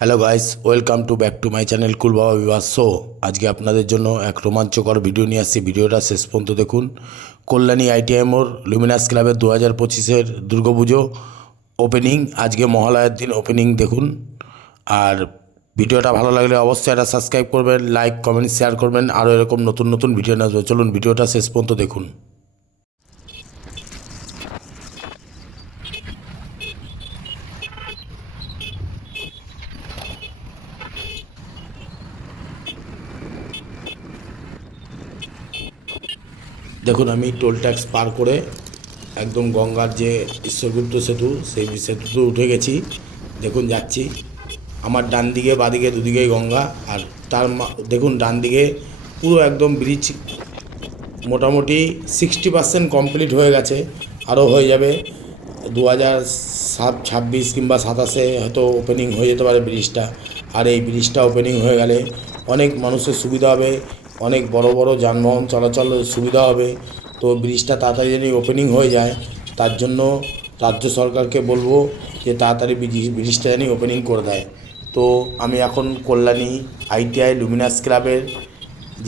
Hello guys, welcome to back to my channel cool Baba Bibas show. আজকে আপনাদের জন্য এক রোমাঞ্চকর ভিডিও নিয়ে আসছি। ভিডিওটা শেষ পর্যন্ত দেখুন। কল্যাণী আইটিআই মোড় লুমিনাস ক্লাবের 2025-এর দুর্গাপুজো ওপেনিং। আজকে মহালয়ার দিন ওপেনিং দেখুন। আর ভিডিওটা ভালো লাগলে অবশ্যই একটা সাবস্ক্রাইব করবেন, লাইক কমেন্ট শেয়ার করবেন। আরও এরকম নতুন নতুন ভিডিও আসবে। চলুন ভিডিওটা শেষ পর্যন্ত দেখুন। দেখুন, আমি টোল ট্যাক্স পার করে একদম গঙ্গার যে ঈশ্বরগুপ্ত সেতু, সেই সেতুতে উঠে গেছি। দেখুন যাচ্ছি। আমার ডান দিকে বাদিকে দুদিকেই গঙ্গা। আর তার দেখুন ডান দিকে পুরো একদম ব্রিজ মোটামুটি 60% কমপ্লিট হয়ে গেছে। আরও হয়ে যাবে 2026 কিংবা 27-এ হয়তো ওপেনিং হয়ে যেতে পারে ব্রিজটা। আর এই ব্রিজটা ওপেনিং হয়ে গেলে অনেক মানুষের সুবিধা হবে, অনেক বড় বড় যানবাহন চলাচলের সুবিধা হবে। তো ব্রিজটা তাড়াতাড়ি যদি ওপেনিং হয়ে যায়, তার জন্য রাজ্য সরকারকে বলবো যে তাড়াতাড়ি ব্রিজটা যেন ওপেনিং করে দেয়। তো আমি এখন কল্যাণী আইটিআই লুমিনাস ক্লাবের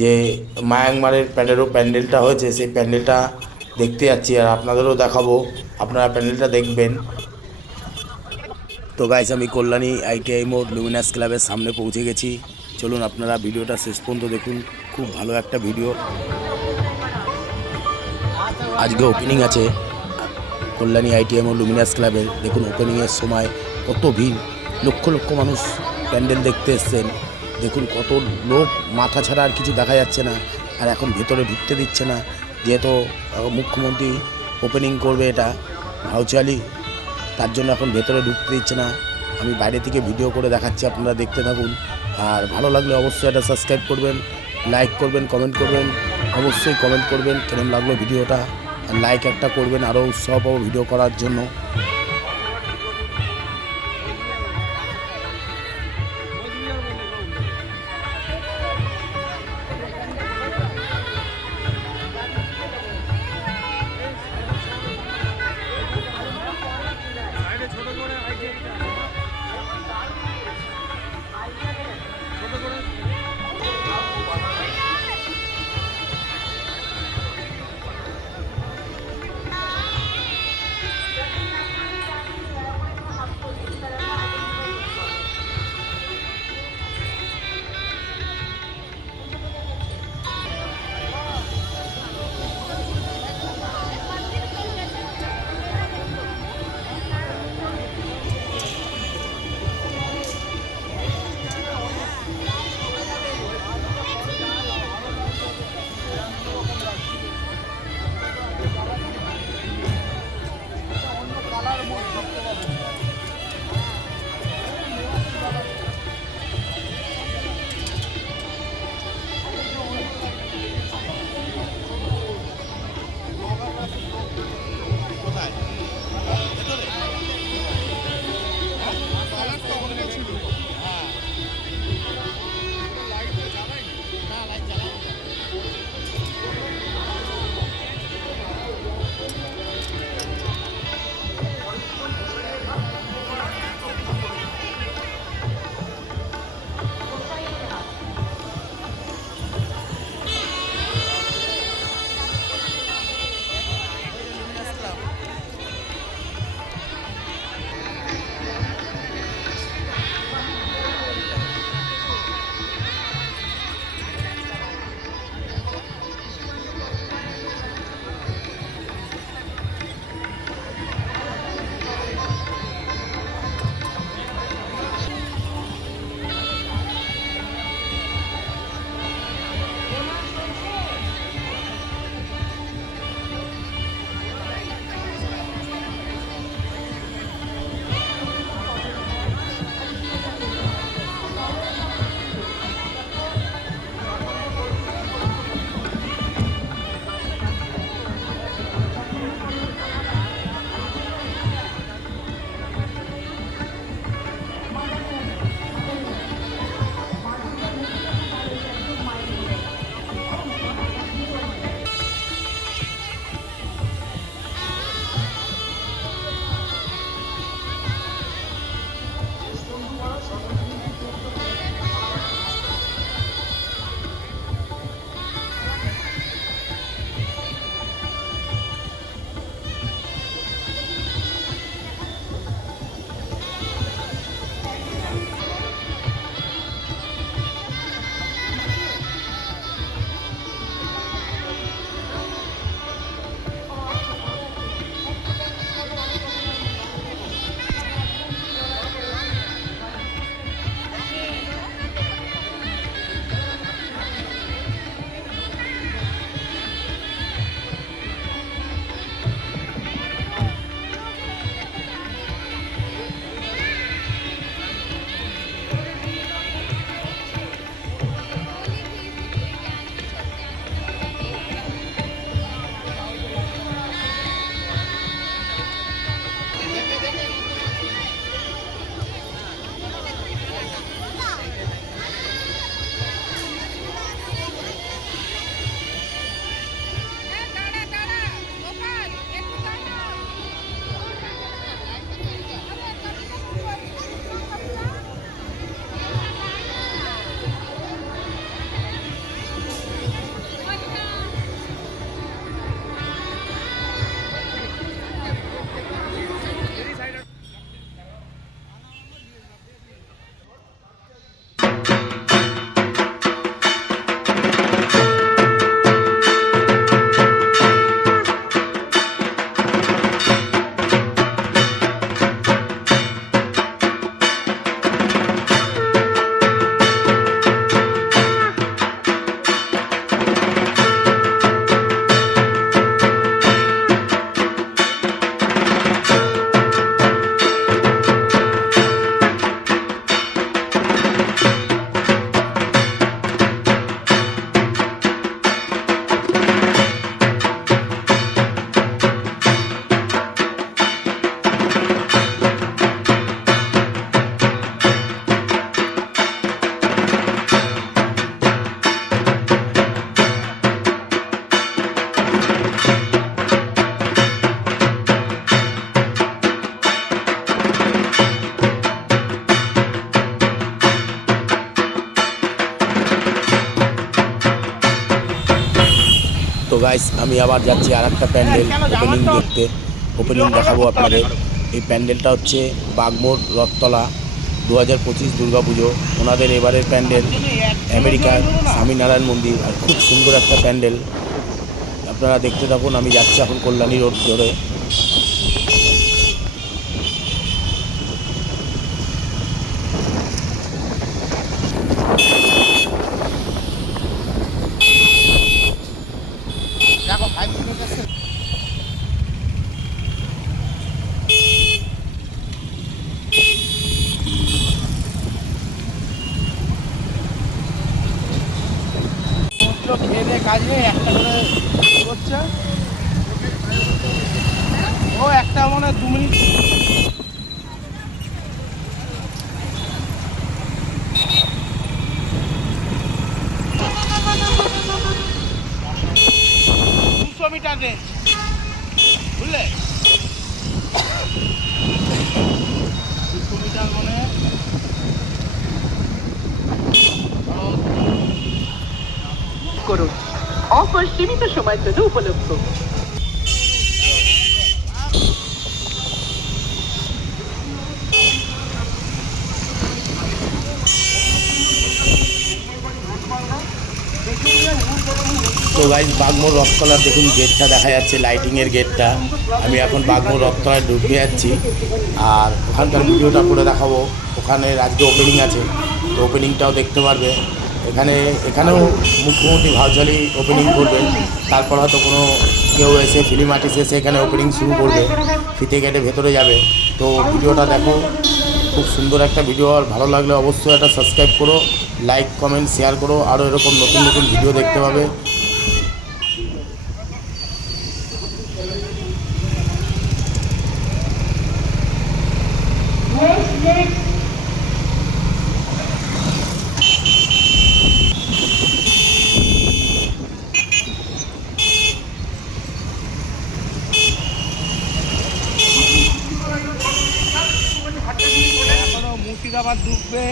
যে মায়াংমারের প্যান্ডেলটা হয়েছে, সেই প্যান্ডেলটা দেখতে যাচ্ছি। আর আপনাদেরও দেখাবো, আপনারা প্যান্ডেলটা দেখবেন। তো গাইস, আমি কল্যাণী আইটিআই মোড় লুমিনাস ক্লাবের সামনে পৌঁছে গেছি। চলুন আপনারা ভিডিওটা শেষ পর্যন্ত দেখুন। খুব ভালো একটা ভিডিও। আজকে ওপেনিং আছে কল্যাণী আইটিআই মোড় লুমিনাস ক্লাবের। দেখুন ওপেনিংয়ের সময় কত ভিড়, লক্ষ লক্ষ মানুষ প্যান্ডেল দেখতে এসছেন। দেখুন কত লোক, মাথা ছাড়া আর কিছু দেখা যাচ্ছে না। আর এখন ভেতরে ঢুকতে দিচ্ছে না, যেহেতু মুখ্যমন্ত্রী ওপেনিং করবে এটা ভাউচালি, তার জন্য এখন ভেতরে ঢুকতে দিচ্ছে না। আমি বাইরে থেকে ভিডিও করে দেখাচ্ছি, আপনারা দেখতে থাকুন। আর ভালো লাগলে অবশ্যই এটা সাবস্ক্রাইব করবেন, লাইক করবেন, কমেন্ট করবেন। অবশ্যই কমেন্ট করবেন কেমন লাগলো ভিডিওটা, আর লাইক একটা করবেন, আরও উৎসাহ পাবো ভিডিও করার জন্য। গাইস আমি আবার যাচ্ছি আর একটা প্যান্ডেল ওপেনিং দেখতে, ওপেনিং দেখাবো আপনাদের। এই প্যান্ডেলটা হচ্ছে বাগমোড় রথতলা 2025 দুর্গাপুজো। ওনাদের এবারের প্যান্ডেল আমেরিকার স্বামীনারায়ণ মন্দির, আর খুব সুন্দর একটা প্যান্ডেল। আপনারা দেখতে থাকুন। আমি যাচ্ছি এখন কল্যাণী রোড ধরে। খেয়ে কাজ নেই, একটা করে করছে ও, একটা মনে 2 মিনিট। মিটার রেঞ্জ বুঝলে, 200 মিটার মানে করুন। অফার সীমিত সময়ের জন্য উপলব্ধ। তো গাইজ বাগমোড় রথতলার দেখুন গেটটা দেখা যাচ্ছে, লাইটিংয়ের গেটটা। আমি এখন বাগমোড় রথতলায় ঢুকে যাচ্ছি, আর ওখানকার ভিডিওটা করে দেখাবো। ওখানে আজকে ওপেনিং আছে, তো ওপেনিংটাও দেখতে পারবে। এখানেও মুখ্যমন্ত্রী ভাউচালি ওপেনিং করবেন। তারপর হয়তো কোনো কেউ এসে ফিল্ম আর্টিস্ট এসে এখানে ওপেনিং শুরু করবে, ফিতে কেটে ভেতরে যাবে। তো ভিডিওটা দেখো, খুব সুন্দর একটা ভিডিও। আর ভালো লাগলে অবশ্যই একটা সাবস্ক্রাইব করো, লাইক কমেন্ট শেয়ার করো। আরও এরকম নতুন নতুন ভিডিও দেখতে পাবে। এখনো মুর্শিদাবাদ ঢুকবে।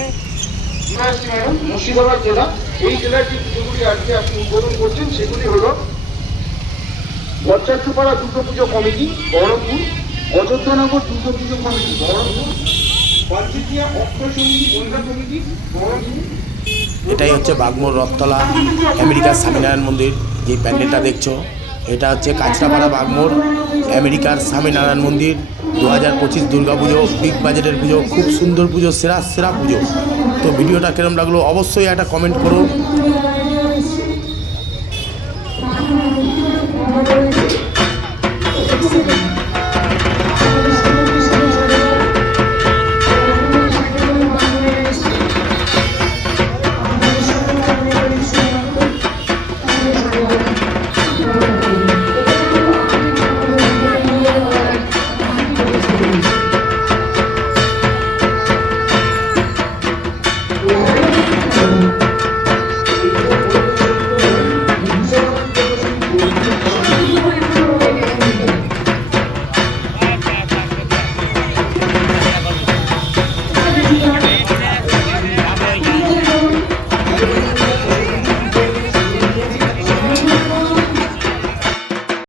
মুর্শিদাবাদ জেলা, এই জেলার যে পুজোগুলি আজকে আপনি উদ্বোধন করছেন সেগুলি হল বচ্চাচুপাড়া দুর্গাপুজো কমিটি বহরমপুর, অযোধ্যানগর দুর্গাপুজো কমিটি বহরমপুর, পাঞ্চিতিয়া অর্থ সমিতি মহিলা কমিটি বহরমপুর। এটাই হচ্ছে বাগমোড় রথতলা আমেরিকার স্বামীনারায়ণ মন্দির। যে প্যান্ডেলটা দেখছো, এটা হচ্ছে কাঁচরাপাড়া বাগমোড় আমেরিকার স্বামীনারায়ণ মন্দির। 2025 দুর্গাপুজো, বিগ বাজেটের পুজো, খুব সুন্দর পুজো, সেরা সেরা পুজো। তো ভিডিওটা কিরম লাগলো অবশ্যই একটা কমেন্ট করো,